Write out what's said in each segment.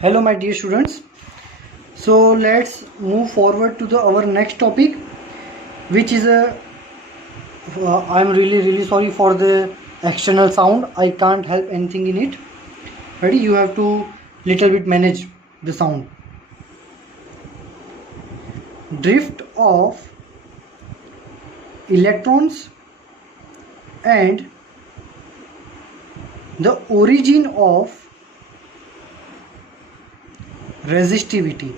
Hello my dear students. So let's move forward to our next topic, which is I'm really sorry for the external sound. I can't help anything in it. Ready? You have to little bit manage the sound. Drift of electrons and the origin of resistivity.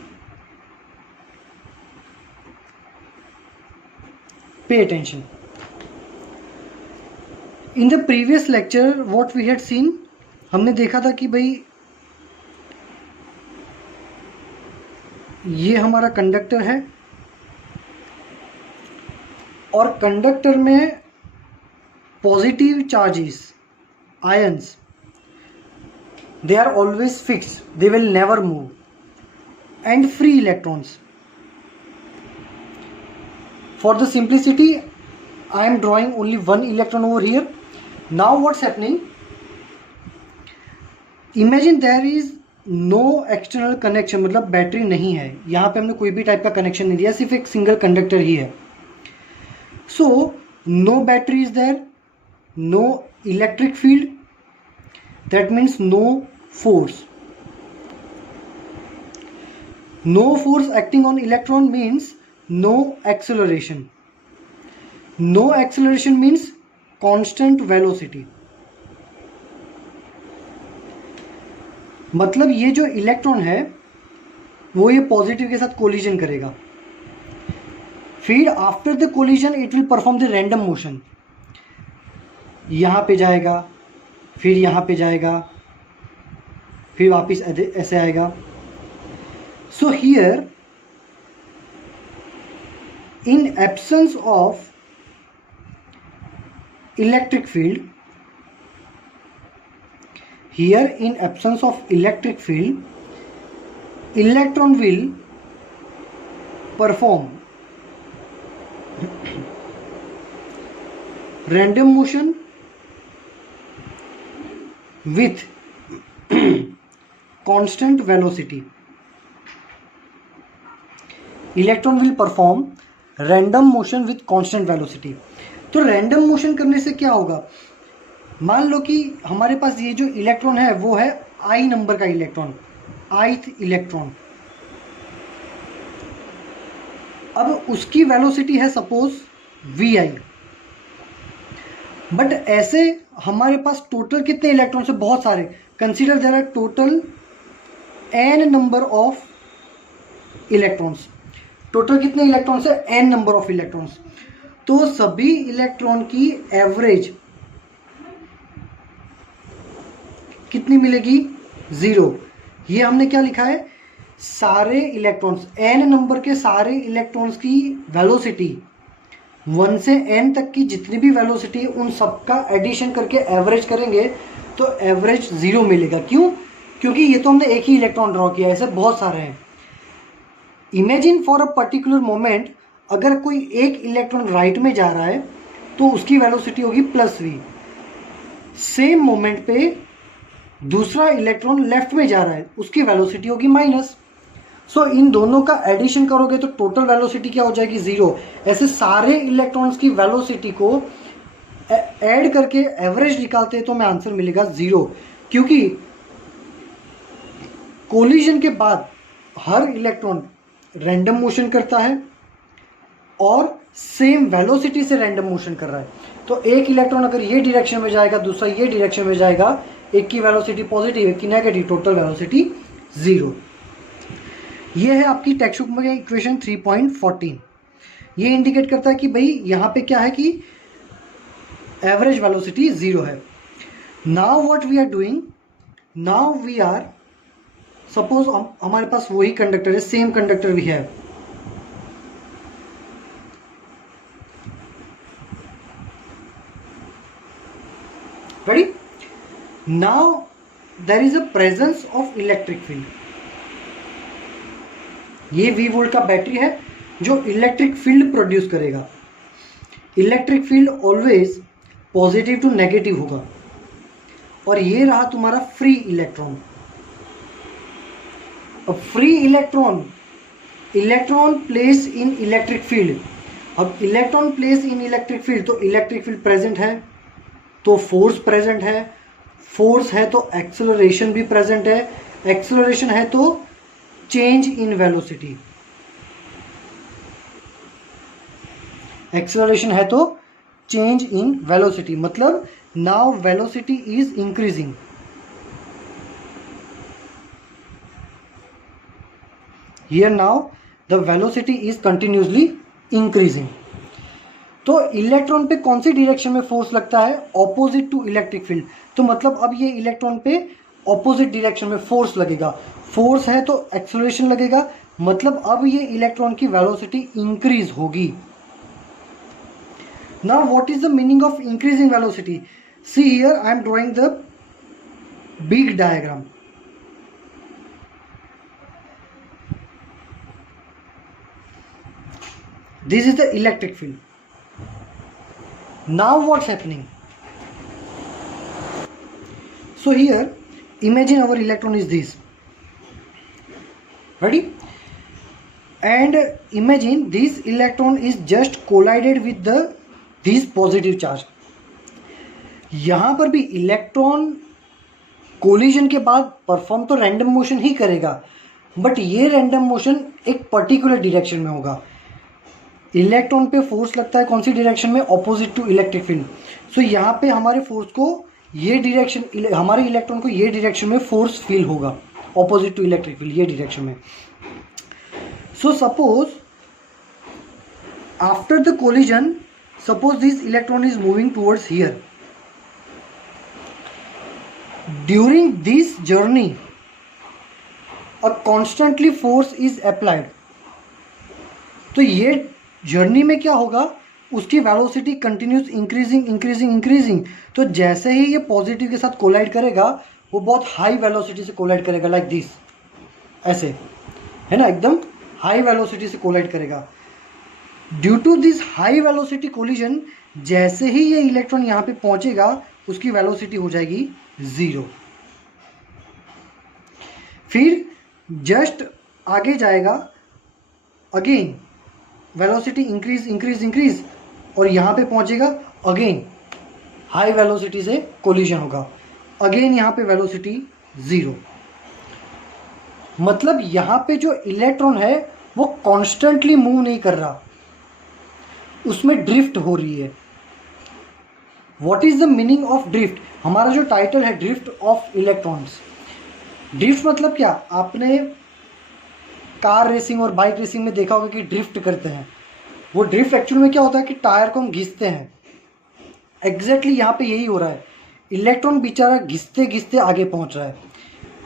Pay attention. In the previous lecture what we had seen, हमने देखा था कि भाई ये हमारा conductor है और conductor में positive charges ions they are always fixed, they will never move, and free electrons. For the simplicity I am drawing only one electron over here. Now what's happening, imagine there is no external connection, मतलब battery नहीं है, यहाँ पे हमने कोई भी type का connection नहीं दिया, सिर्फ एक सिंगल कंडक्टर ही है. So no battery is there, no electric field, that means no force. No force acting on electron means no acceleration. No acceleration means constant velocity. मतलब ये जो इलेक्ट्रॉन है वो ये पॉजिटिव के साथ कोलिजन करेगा, फिर after the collision it will perform the random motion. यहाँ पे जाएगा, फिर यहाँ पे जाएगा, फिर वापस ऐसे आएगा. So here in absence of electric field, here in absence of electric field, electron will perform random motion with constant velocity. Electron will perform random motion with constant velocity. तो रैंडम मोशन करने से क्या होगा, मान लो कि हमारे पास ये जो इलेक्ट्रॉन है वो है आई नंबर का इलेक्ट्रॉन, आइथ इलेक्ट्रॉन. अब उसकी वेलोसिटी है सपोज वी आई, बट ऐसे हमारे पास टोटल कितने इलेक्ट्रॉन्स है, बहुत सारे. Consider there are total N number of electrons. Total कितने इलेक्ट्रॉन्स है, एन नंबर ऑफ इलेक्ट्रॉन्स. तो सभी इलेक्ट्रॉन की एवरेज कितनी मिलेगी, 0. ये हमने क्या लिखा है, सारे इलेक्ट्रॉन्स, एन नंबर के सारे इलेक्ट्रॉन्स की वेलोसिटी 1 से n तक की जितनी भी वेलोसिटी है उन सबका एडिशन करके एवरेज करेंगे तो एवरेज 0 मिलेगा. क्यों, क्योंकि ये तो हमने एक ही इलेक्ट्रॉन ड्रॉ किया है, ऐसे बहुत सारे हैं. Imagine for a particular moment अगर कोई एक इलेक्ट्रॉन राइट में जा रहा है तो उसकी वेलोसिटी होगी +v. सेम मोमेंट पे दूसरा इलेक्ट्रॉन लेफ्ट में जा रहा है, उसकी वेलोसिटी होगी -. सो इन दोनों का एडिशन करोगे तो टोटल वेलोसिटी क्या हो जाएगी, 0. ऐसे सारे इलेक्ट्रॉन्स की वेलोसिटी को ऐड करके एवरेज निकालते हैं तो हमें आंसर मिलेगा 0. क्योंकि कोलिजन के बाद हर इलेक्ट्रॉन रैंडम मोशन करता है और सेम वेलोसिटी से रैंडम मोशन कर रहा है. तो एक इलेक्ट्रॉन अगर ये डायरेक्शन में जाएगा, दूसरा ये डायरेक्शन में जाएगा, एक की वेलोसिटी पॉजिटिव, एक की नेगेटिव, टोटल वेलोसिटी 0. ये है आपकी टेक्स्ट बुक में इक्वेशन 3.14. ये इंडिकेट करता है कि भाई यहाँ पे क्या है कि एवरेज वेलोसिटी 0 है. Now what we are doing, now we are suppose हमारे पास वही कंडक्टर है, सेम कंडक्टर भी है. Ready? Now there is a presence of electric field. ये V वोल्ट का बैटरी है जो इलेक्ट्रिक फील्ड प्रोड्यूस करेगा. Electric field always positive to negative होगा. और ये रहा तुम्हारा free electron. Free electron place in electric field. अब electron place in electric field, तो इलेक्ट्रिक फील्ड प्रेजेंट है तो फोर्स प्रेजेंट है, फोर्स है तो एक्सेलरेशन भी प्रेजेंट है, एक्सेलरेशन है तो चेंज इन वेलोसिटी, एक्सेलरेशन है तो चेंज इन वेलोसिटी, मतलब now velocity is increasing. Here now the velocity is continuously increasing. तो इलेक्ट्रॉन पे कौन सी डायरेक्शन में फोर्स लगता है? Opposite to electric field. तो मतलब अब ये इलेक्ट्रॉन पे ऑपोजिट डायरेक्शन में फोर्स लगेगा, फोर्स है तो एक्सेलरेशन लगेगा, मतलब अब ये इलेक्ट्रॉन की वेलोसिटी इंक्रीज होगी। Now what is the meaning of increasing velocity? See here I am drawing the big diagram. This is the electric field. Now what's happening? So here, imagine our electron is this. Ready? And imagine this electron is just collided with this positive charge. यहाँ पर भी electron collision के बाद perform तो random motion ही करेगा, but ये random motion एक particular direction में होगा। इलेक्ट्रॉन पे फोर्स लगता है कौन सी डायरेक्शन में? Opposite to electric field. So यहाँ पे हमारे फोर्स को ये डायरेक्शन, हमारे इलेक्ट्रॉन को ये डायरेक्शन में फोर्स फील होगा, ऑपोजिट टू इलेक्ट्रिक फील्ड, ये डायरेक्शन में। So suppose after the collision, suppose this electron is moving towards here, during this journey a constantly force is applied. तो ये जर्नी में क्या होगा? उसकी velocity continuous increasing increasing increasing. तो जैसे ही ये पॉजिटिव के साथ कोलाइड करेगा, वो बहुत हाई वेलोसिटी से कोलाइड करेगा, लाइक दिस, ऐसे, है ना, एकदम हाई वेलोसिटी से कोलाइड करेगा। Due to this high velocity collision, जैसे ही ये इलेक्ट्रॉन यहाँ पे पहुंचेगा, उसकी वेलोसिटी हो जाएगी 0। फिर जस्ट आगे जाएगा, again velocity increase increase increase, और यहाँ पे पहुंचेगा, अगेन हाई वेलोसिटी से कोलिजन होगा, अगेन यहाँ पे वेलोसिटी 0। मतलब यहाँ पे जो इलेक्ट्रॉन है वो कॉन्स्टेंटली मूव नहीं कर रहा, उसमें ड्रिफ्ट हो रही है। What is the meaning of drift? हमारा जो टाइटल है ड्रिफ्ट ऑफ इलेक्ट्रॉन्स। ड्रिफ्ट मतलब क्या? आपने कार रेसिंग और बाइक रेसिंग में देखा होगा कि ड्रिफ्ट करते हैं। वो ड्रिफ्ट एक्चुअली में क्या होता है कि टायर को हम घिसते हैं। एग्जैक्टली यहाँ पे यही हो रहा है, इलेक्ट्रॉन बेचारा घिसते घिसते आगे पहुँच रहा है,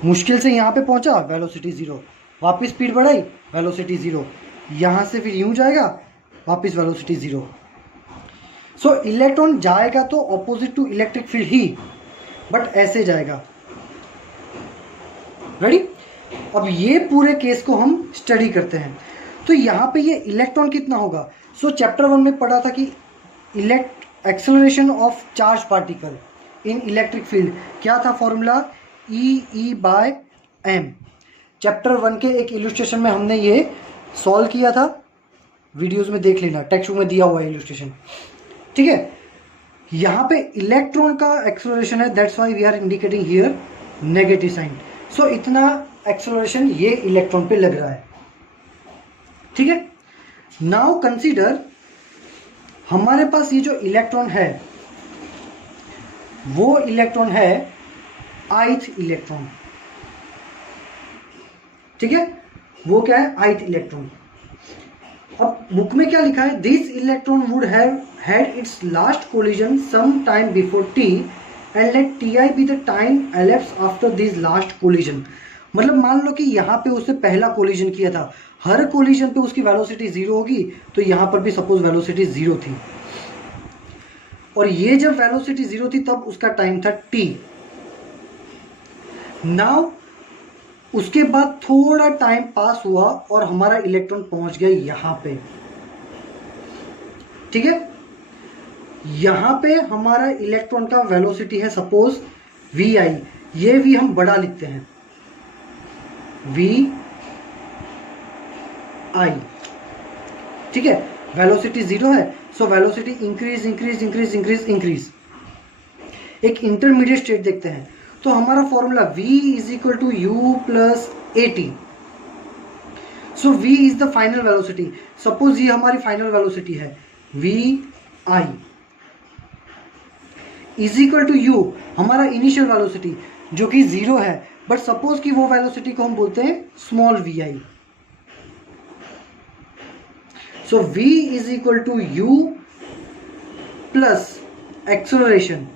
मुश्किल से यहाँ पे पहुँचा, वेलोसिटी 0, वापस स्पीड बढ़ाई, वेलोसिटी 0, यहाँ से फिर यूँ जाएगा, वापस वेलोसिटी 0। सो इलेक्ट्रॉन जाएगा तो ऑपोजिट टू इलेक्ट्रिक फील्ड ही, बट ऐसे जाएगा। रेडी? अब ये पूरे केस को हम स्टडी करते हैं। तो यहाँ पे ये इलेक्ट्रॉन कितना होगा? सो चैप्टर 1 में पढ़ा था कि acceleration of charge particle in electric field क्या था फॉर्मूला? E/m। चैप्टर 1 के एक इलस्ट्रेशन में हमने ये सॉल्व किया था, वीडियोस में देख लेना, टेक्स्ट बुक में दिया हुआ है इलस्ट्रेशन, ठीक है। यहाँ पे इलेक्ट्रॉन का एक्सेलरेशन है, that's why we are indicating here negative sign. So इतना एक्सेलरेशन ये इलेक्ट्रॉन पे लग रहा है, ठीक है। नाउ कंसीडर हमारे पास ये जो इलेक्ट्रॉन है वो इलेक्ट्रॉन है ith इलेक्ट्रॉन, ठीक है, वो क्या है? ith electron. अब बुक में क्या लिखा है? This electron would have had its last collision some time before t and let ti be the time elapsed after this last collision. मतलब मान लो कि यहाँ पे उसने पहला कोलिजन किया था, हर कोलिजन पे उसकी वेलोसिटी 0 होगी, तो यहाँ पर भी सपोज वेलोसिटी 0 थी, और ये जब वेलोसिटी 0 थी तब उसका टाइम था t। नाउ उसके बाद थोड़ा टाइम पास हुआ और हमारा इलेक्ट्रॉन पहुंच गया यहाँ पे, ठीक है। यहाँ पे हमारा इलेक्ट्रॉन का वेलोसिटी है सपोज vi, ये v हम बड़ा लिखते हैं, v आई, ठीक है। वेलोसिटी 0 है, so velocity increase increase increase increase increase. एक इंटरमीडिएट स्टेट देखते हैं, तो हमारा formula v is equal to u plus a t. So v is the final velocity. Suppose ये हमारी फाइनल वेलोसिटी है, v i is equal to u हमारा initial velocity जो कि 0 है, बट सपोज कि वो वेलोसिटी को हम बोलते हैं small v i. So v is equal to u plus acceleration,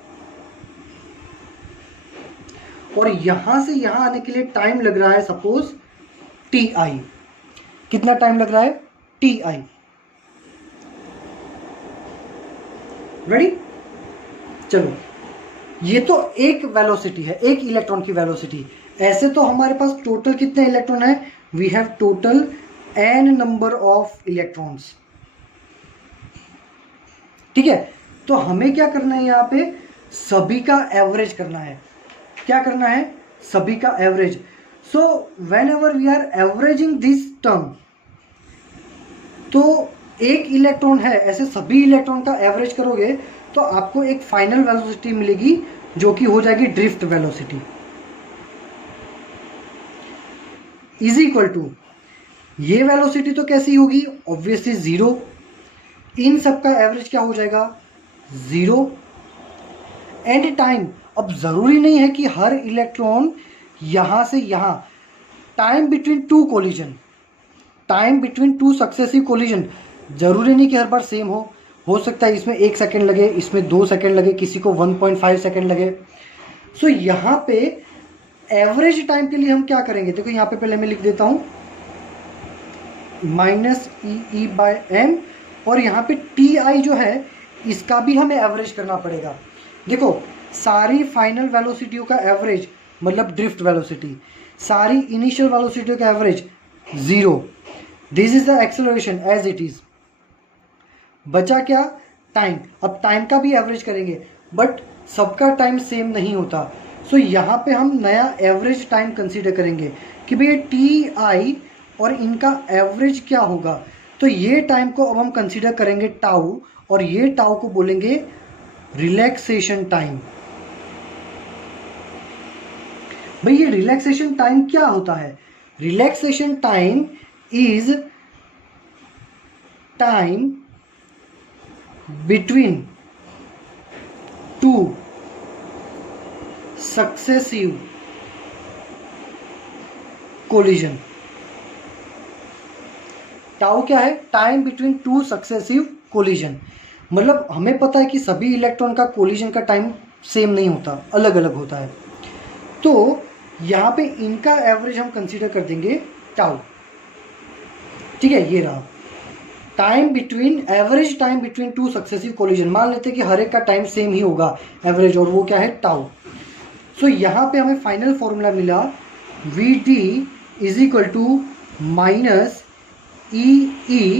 और यहां से यहां आने के लिए टाइम लग रहा है सपोज टी आई। कितना टाइम लग रहा है? T I. रेडी? चलो, ये तो एक वेलोसिटी है, एक इलेक्ट्रॉन की वेलोसिटी। ऐसे तो हमारे पास टोटल कितने इलेक्ट्रॉन है? We have total n number of electrons, ठीक है। तो हमें क्या करना है? यहां पे सभी का एवरेज करना है। क्या करना है? सभी का average. So whenever we are averaging this term, तो एक इलेक्ट्रॉन है, ऐसे सभी इलेक्ट्रॉन का एवरेज करोगे तो आपको एक फाइनल वेलोसिटी मिलेगी जो कि हो जाएगी drift velocity, is equal to ये वेलोसिटी तो कैसी होगी? ऑब्वियसली 0। इन सब का एवरेज क्या हो जाएगा? 0 एंड टाइम। अब जरूरी नहीं है कि हर इलेक्ट्रॉन यहां से यहां, time between two collision, time between two successive collision जरूरी नहीं कि हर बार सेम हो सकता है इसमें 1 सेकेंड लगे, इसमें 2 सेकेंड लगे, किसी को 1.5 सेकेंड लगे। सो यहाँ पे एवरेज टाइम के लिए हम क्या करेंगे? देखो यहाँ पे पहले मैं लिख देता हूँ -e/m, और यहाँ पे ti जो है इसका भी हमें एवरेज करना पड़ेगा। देखो, सारी फाइनल वेलोसिटियों का एवरेज मतलब ड्रिफ्ट वेलोसिटी, सारी इनिशियल वेलोसिटियों का average 0। This is the acceleration as it is. बचा क्या? टाइम। अब टाइम का भी एवरेज करेंगे, बट सबका टाइम सेम नहीं होता। सो यहाँ पे हम नया एवरेज टाइम कंसीडर करेंगे कि भैया टी आई और इनका एवरेज क्या होगा। तो ये टाइम को अब हम कंसीडर करेंगे टाउ, और ये टाउ को बोलेंगे रिलैक्सेशन टाइम। भाई ये रिलैक्सेशन टाइम क्या होता है? Relaxation time is time between two successive collision. Tau क्या है? Time between two successive collision. मतलब हमें पता है कि सभी इलेक्ट्रॉन का कोलिजन का टाइम सेम नहीं होता, अलग अलग होता है। तो यहाँ पे इनका एवरेज हम कंसीडर कर देंगे टाउ, ठीक है। ये रहा time between, average time between two successive collision. मान लेते हैं कि हर एक का टाइम सेम ही होगा एवरेज, और वो क्या है? टाउ। सो यहाँ पे हमें फाइनल फॉर्मूला मिला Vd is equal to minus E/m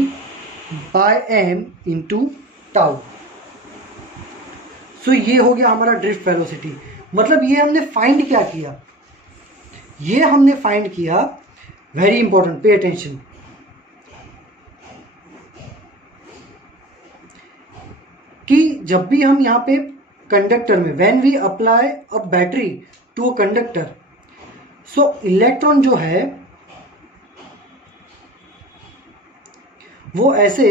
into tau. So ये हो गया हमारा ड्रिफ्ट वेलोसिटी। मतलब ये हमने फाइंड क्या किया? ये हमने फाइंड किया, वेरी इंपॉर्टेंट, पे अटेंशन, कि जब भी हम यहाँ पे कंडक्टर में, when we apply a battery to a conductor, so electron जो है वो ऐसे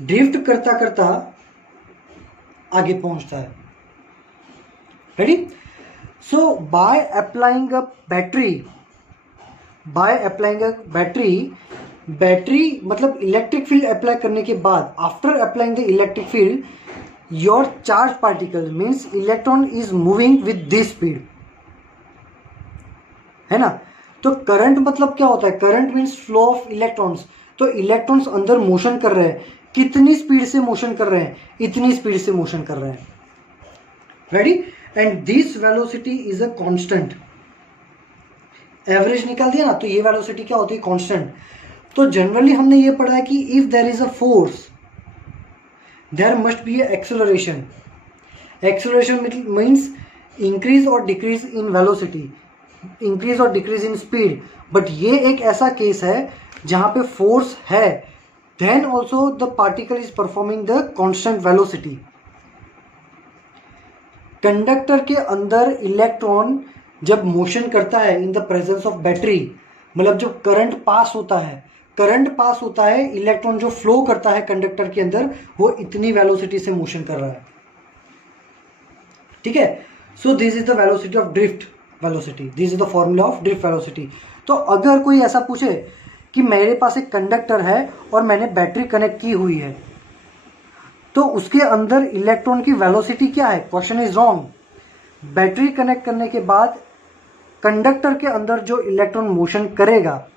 ड्रिफ्ट करता करता आगे पहुंचता है। Ready? So by applying a battery मतलब इलेक्ट्रिक फील्ड अप्लाई करने के बाद, after applying the electric field, your charge particle means electron is moving with this speed, है ना। तो करंट मतलब क्या होता है? Current means flow of electrons. तो इलेक्ट्रॉन्स अंदर मोशन कर रहे हैं। कितनी स्पीड से मोशन कर रहे हैं? इतनी स्पीड से मोशन कर रहे हैं। Ready? And this velocity is a constant. Average निकाल दिया ना, तो ये वेलोसिटी क्या होती है? कांस्टेंट। तो जनरली हमने ये पढ़ा है कि if there is a force there must be acceleration. Acceleration means increase और डिक्रीज इन वेलोसिटी, इंक्रीज और डिक्रीज इन स्पीड। बट ये एक ऐसा केस है जहाँ पे फोर्स है, then also the particle is performing the constant velocity. Conductor के अंदर इलेक्ट्रॉन जब मोशन करता है in the presence of battery, मतलब जब करंट पास होता है, इलेक्ट्रॉन जो फ्लो करता है कंडक्टर के अंदर वो इतनी वेलोसिटी से मोशन कर रहा है, ठीक है। So this is the velocity of drift velocity, this is the formula of drift velocity. तो अगर कोई ऐसा पूछे कि मेरे पास एक कंडक्टर है और मैंने बैटरी कनेक्ट की हुई है, तो उसके अंदर इलेक्ट्रॉन की वेलोसिटी क्या है, question is wrong. Battery connect करने के बाद कंडक्टर के अंदर जो इलेक्ट्रॉन मोशन करेगा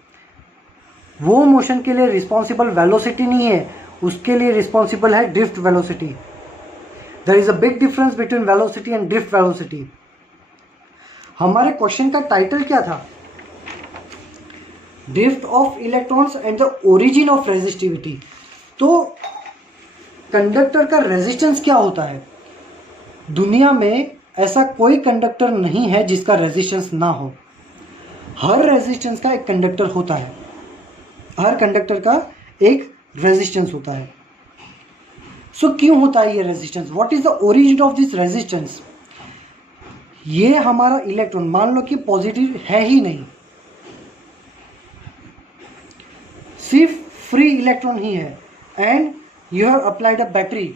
वो मोशन के लिए रिस्पॉन्सिबल वेलोसिटी नहीं है, उसके लिए रिस्पॉन्सिबल है drift velocity. There is a big difference between velocity and drift velocity. हमारे क्वेश्चन का टाइटल क्या था, drift of electrons and the origin of resistivity. तो कंडक्टर का रेजिस्टेंस क्या होता है, दुनिया में ऐसा कोई कंडक्टर नहीं है जिसका रेजिस्टेंस ना हो, हर रेजिस्टेंस का एक कंडक्टर होता है, हर कंडक्टर का एक रेजिस्टेंस होता है। सो क्यों होता है ये resistance, what is the origin of this resistance. ये हमारा इलेक्ट्रॉन मान लो कि पॉजिटिव है ही नहीं, सिर्फ फ्री इलेक्ट्रॉन ही है, and you have applied a battery,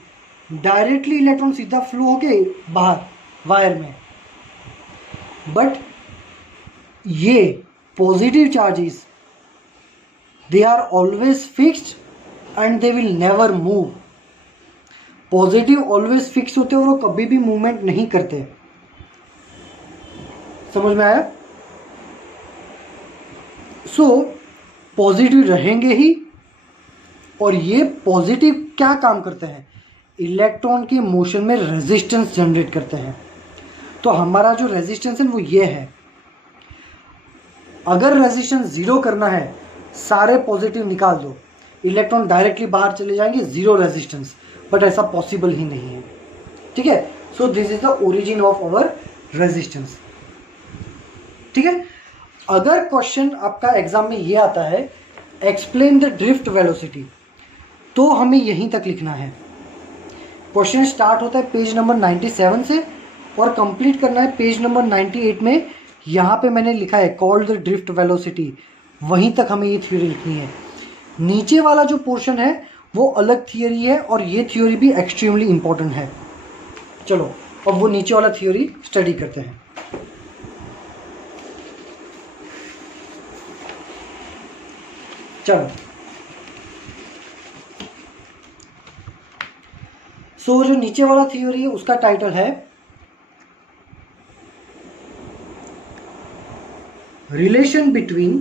directly electron सीधा फ्लो होके बाहर वायर में, बट ये positive charges they are always fixed and they will never move. Positive always fix होते हैं और वो कभी भी मूवमेंट नहीं करते, समझ में आया। सो पॉजिटिव रहेंगे ही, और ये पॉजिटिव क्या काम करते हैं, इलेक्ट्रॉन के मोशन में रेजिस्टेंस जनरेट करते हैं। तो हमारा जो रेजिस्टेंस है वो ये है, अगर रेजिस्टेंस जीरो करना है सारे पॉजिटिव निकाल दो, इलेक्ट्रॉन डायरेक्टली बाहर चले जाएंगे, जीरो रेजिस्टेंस, बट ऐसा पॉसिबल ही नहीं है, ठीक है। So this is the origin of our resistance, ठीक है। अगर क्वेश्चन आपका एग्जाम में ये आता है एक्सप्लेन द ड्रिफ्ट वेलोसिटी, तो हमें यहीं तक लिखना है। क्वेश्चन स्टार्ट होता है पेज नंबर 97 से और कंप्लीट करना है पेज नंबर 98 में। यहाँ पे मैंने लिखा है कॉल्ड द ड्रिफ्ट वेलोसिटी, वहीं तक हमें ये थ्योरी लिखनी है। नीचे वाला जो पोर्शन है वो अलग थियोरी है और ये थ्योरी भी एक्सट्रीमली इंपॉर्टेंट है। चलो अब वो नीचे वाला थ्योरी स्टडी करते हैं। चलो सो जो नीचे वाला थ्योरी है उसका टाइटल है relation between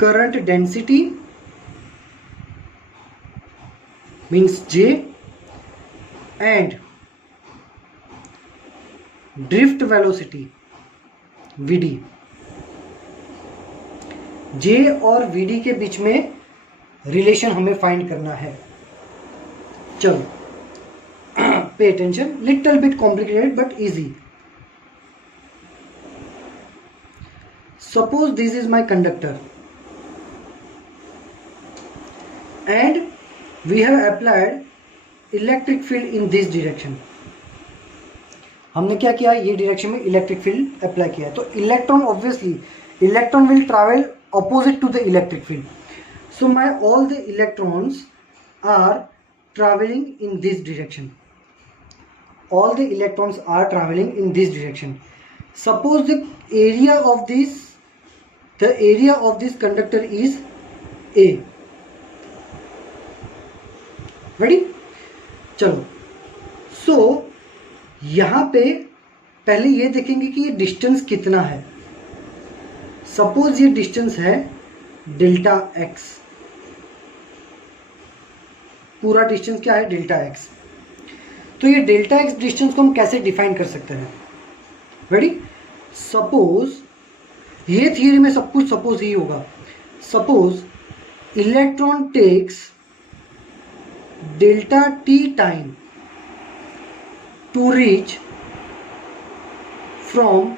current density means J and drift velocity VD। J और VD के बीच में रिलेशन हमें फाइंड करना है। चलो pay attention, little bit complicated but easy. Suppose this is my conductor and we have applied electric field in this direction. हमने क्या किया, ये डायरेक्शन में इलेक्ट्रिक फील्ड अप्लाई किया, तो electron obviously electron will travel opposite to the electric field. So all the electrons are traveling in this direction. All the electrons are traveling in this direction. Suppose the area of this conductor is A. Ready? चलो so यहाँ पे पहले ये देखेंगे कि ये distance कितना है। सपोज ये डिस्टेंस है डेल्टा एक्स, पूरा डिस्टेंस क्या है डेल्टा एक्स। तो ये डेल्टा एक्स डिस्टेंस को हम कैसे डिफाइन कर सकते हैं, रेडी। सपोज ये थियरी में सब कुछ सपोज ही होगा। Suppose electron takes delta T time to reach from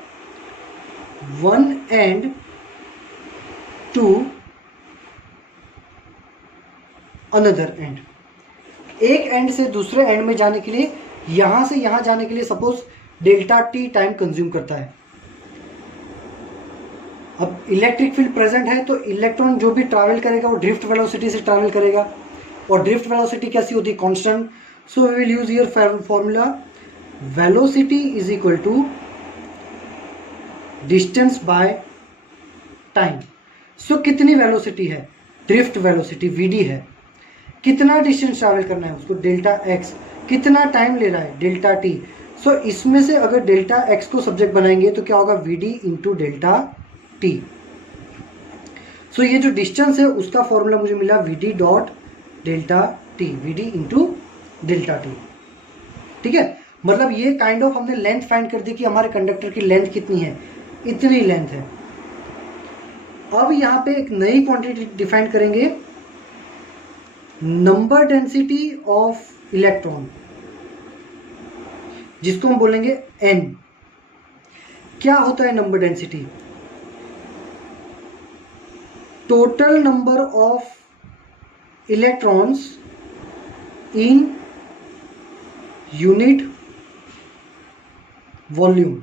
one end to another end. एक एंड से दूसरे एंड में जाने के लिए, यहां से यहां जाने के लिए suppose delta T time consume करता है। अब इलेक्ट्रिक फील्ड प्रेजेंट है तो इलेक्ट्रॉन जो भी ट्रैवल करेगा वो ड्रिफ्ट वेलोसिटी से ट्रैवल करेगा, और ड्रिफ्ट वेलोसिटी कैसी होती है? Constant. So we will use here formula velocity is equal to distance by time. So कितनी वेलोसिटी है? ड्रिफ्ट वेलोसिटी वीडी है। कितना डिस्टेंस ट्रैवल करना है उसको? Delta x. कितना टाइम ले रहा है? Delta T. सो इसमें से अगर डेल्टा एक्स को सब्जेक्ट बनाएंगे तो क्या होगा? VD into delta T. So ये जो डिस्टेंस है उसका फॉर्मूला मुझे मिला VD dot delta T, VD into delta T. ठीक है, मतलब ये काइंड ऑफ हमने लेंथ फाइंड कर दी कि हमारे कंडक्टर की लेंथ कितनी है, इतनी लेंथ है। अब यहाँ पे एक नई क्वांटिटी डिफाइन करेंगे, नंबर डेंसिटी ऑफ इलेक्ट्रॉन, जिसको हम बोलेंगे n। क्या होता है number density? Total number of electrons in unit volume.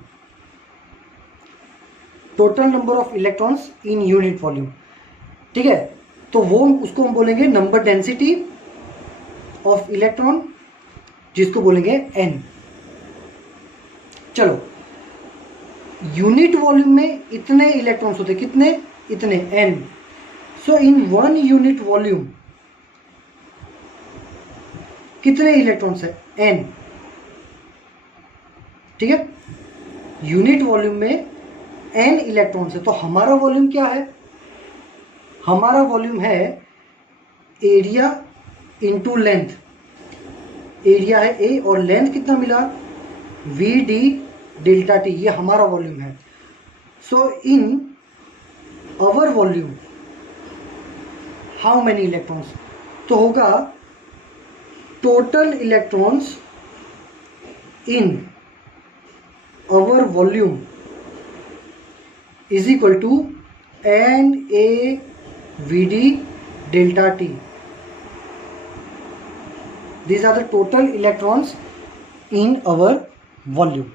Total number of electrons in unit volume. ठीक है, तो वो उसको हम बोलेंगे नंबर डेंसिटी ऑफ इलेक्ट्रॉन, जिसको बोलेंगे n। चलो, यूनिट वॉल्यूम में इतने इलेक्ट्रॉन्स होते, कितने? इतने, n। So in one unit volume कितने इलेक्ट्रॉन्स है? n। ठीक है, यूनिट वॉल्यूम में n इलेक्ट्रॉन्स है। तो हमारा वॉल्यूम क्या है? हमारा वॉल्यूम है एरिया इंटू लेंथ। एरिया है a और लेंथ कितना मिला? V D delta t. ये हमारा वॉल्यूम है। So in our volume how many electrons? तो होगा total electrons in our volume is equal to N A we D delta T. These are the total electrons in our volume.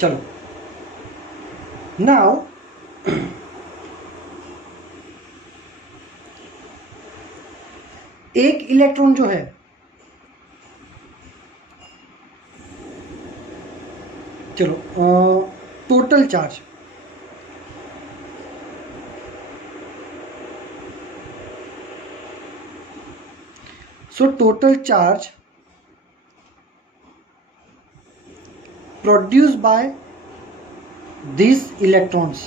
चलो, now एक electron जो है, चलो total charge, so total charge produced by these electrons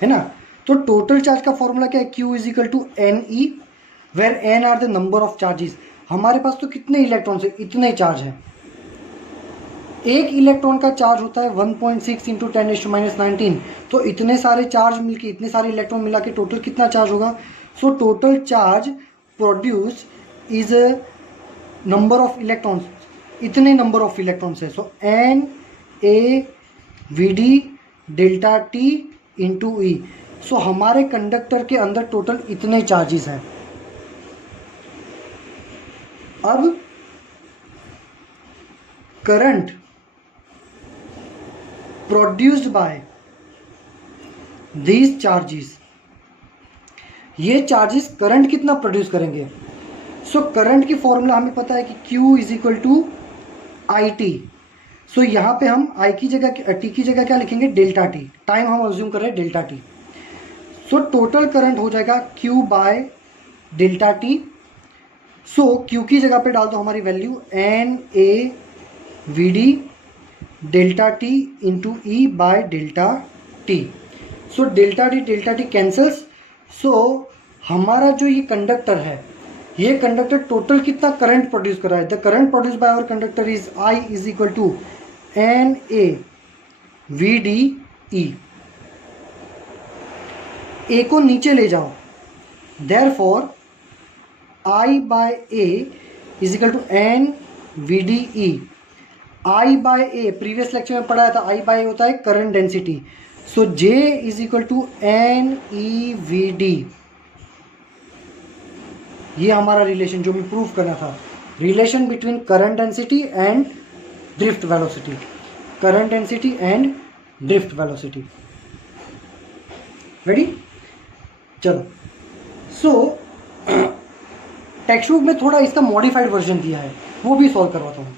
है ना। तो total charge का formula क्या है? Q is equal to n e, where n are the number of charges. हमारे पास तो कितने इलेक्ट्रॉन्स है? इतने चार्ज है। एक इलेक्ट्रॉन का चार्ज होता है 1.6 इंटू 10⁻⁻19। तो इतने सारे चार्ज मिलके, इतने सारे इलेक्ट्रॉन मिला के टोटल कितना चार्ज होगा? So total charge produce is number of electrons, इतने नंबर ऑफ इलेक्ट्रॉन्स है। So N A we D delta T into E. So हमारे कंडक्टर के अंदर टोटल इतने चार्जेस हैं। अब current produced by these charges, ये चार्जेस करंट कितना प्रोड्यूस करेंगे? सो करंट की फॉर्मूला हमें पता है कि Q is equal to I T. So यहाँ पे हम I की जगह, T की जगह क्या लिखेंगे? Delta T. टाइम हम अज्यूम कर रहे हैं delta T. So total current हो जाएगा Q by delta T. So Q की जगह पे डाल दो हमारी value N A we D delta T into E by delta T. So delta T cancels. So हमारा जो ये कंडक्टर है, ये कंडक्टर टोटल कितना करंट प्रोड्यूस कर रहा है? The current produce by our conductor is I is equal to N A we D E. A को नीचे ले जाओ, therefore I by A is equal to N V D E. I by A, previous lecture में पढ़ाया था, I by A होता है current density. So J is equal to NEVD, ये हमारा रिलेशन जो मैं प्रूव करना था, relation between current density and drift velocity, current density and drift velocity. Ready? चलो, सो टेक्स्ट बुक में थोड़ा इसका मॉडिफाइड वर्जन दिया है, वो भी सॉल्व करवाता हूँ।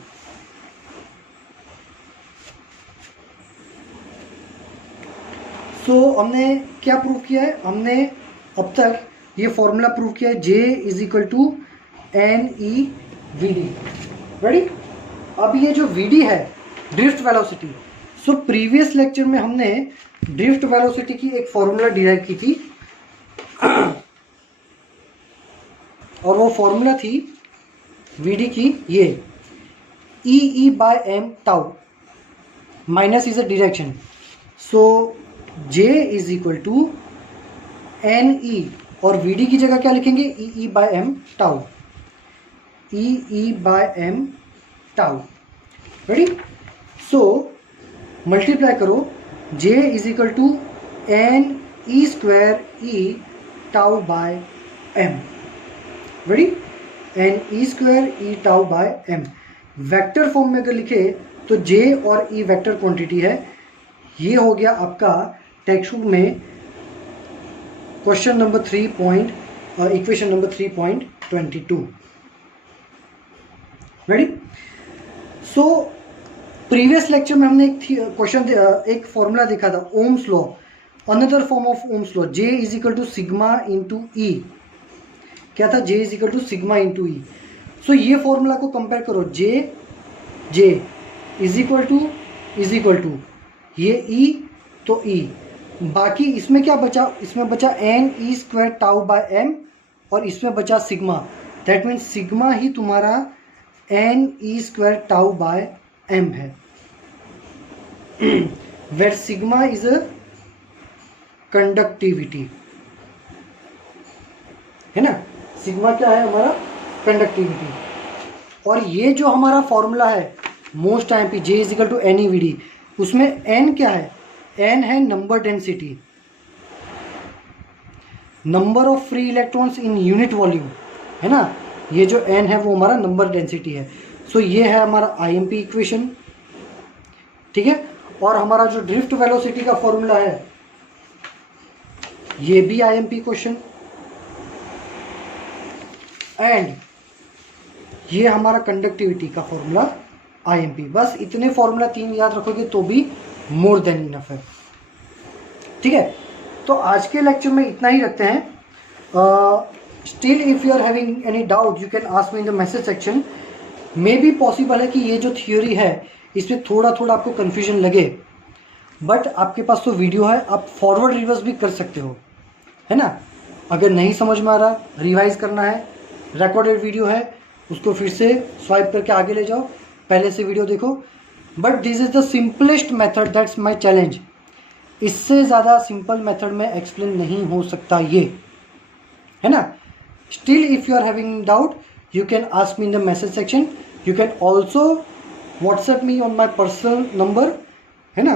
सो हमने क्या प्रूव किया है? हमने अब तक ये फॉर्मूला प्रूव किया है, J is equal to NEVD। Ready? अब ये जो VD है, drift velocity, so previous lecture में हमने ड्रिफ्ट वेलोसिटी की एक फॉर्मूला डिराइव की थी और वो फॉर्मूला थी VD की, ये E by M tau, minus is a direction, so J is equal to NE, और VD की जगह क्या लिखेंगे? E by M tau, E by M tau. Ready? So multiply करो, J is equal to NE square E tau by M। Ready? NE square E tau by M। Vector form में अगर लिखे तो J और E vector quantity है। ये हो गया आपका टेक्स्ट बुक में question number 3 equation number 3.22। Ready? So previous lecture में हमने एक क्वेश्चन, एक फॉर्मूला देखा था, Ohm's law, another form of Ohm's law, J is equal to sigma into E। क्या था? J is equal to sigma into E। So ये formula को कंपेयर करो, J इज इक्वल टू ये E तो E, बाकी इसमें क्या बचा? इसमें बचा NE square tau by M और इसमें बचा सिग्मा, दैट मीन्स सिग्मा ही तुम्हारा NE square tau by M है, where sigma is a conductivity, है ना? सिग्मा क्या है? हमारा कंडक्टिविटी। और ये जो हमारा फॉर्मूला है मोस्ट टाइम पे, J is equal to NEVD, उसमें N क्या है? N है number density, number of free electrons in unit volume, है ना? ये जो N है वो हमारा नंबर डेंसिटी है। सो ये है हमारा IMP इक्वेशन, ठीक है? और हमारा जो ड्रिफ्ट वेलोसिटी का फॉर्मूला है ये भी IMP क्वेश्चन, एंड ये हमारा कंडक्टिविटी का फॉर्मूला IMP। बस इतने फॉर्मूला 3 याद रखोगे तो भी मोर देन इनफ है, ठीक है? तो आज के लेक्चर में इतना ही रखते हैं। Still if you are having any doubt you can ask me in the message section. May be possible है कि ये जो थियोरी है इसमें थोड़ा थोड़ा आपको कन्फ्यूजन लगे, बट आपके पास तो वीडियो है, आप फॉरवर्ड रिवर्स भी कर सकते हो, है ना? अगर नहीं समझ में आ रहा, रिवाइज करना है, रिकॉर्डेड वीडियो है, उसको फिर से स्वाइप करके आगे ले जाओ, पहले से वीडियो देखो। But this is the simplest method, that's my challenge. इससे ज़्यादा सिंपल मेथड में एक्सप्लेन नहीं हो सकता ये, है ना? Still if you are having doubt you can ask me in the message section. You can also WhatsApp me on my personal number, है ना?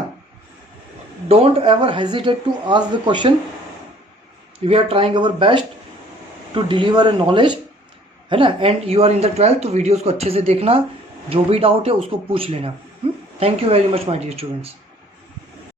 Don't ever hesitate to ask the question. We are trying our best to deliver a knowledge, है ना? And you are in the 12th, तो videos को अच्छे से देखना, जो भी डाउट है उसको पूछ लेना। Thank you very much my dear students.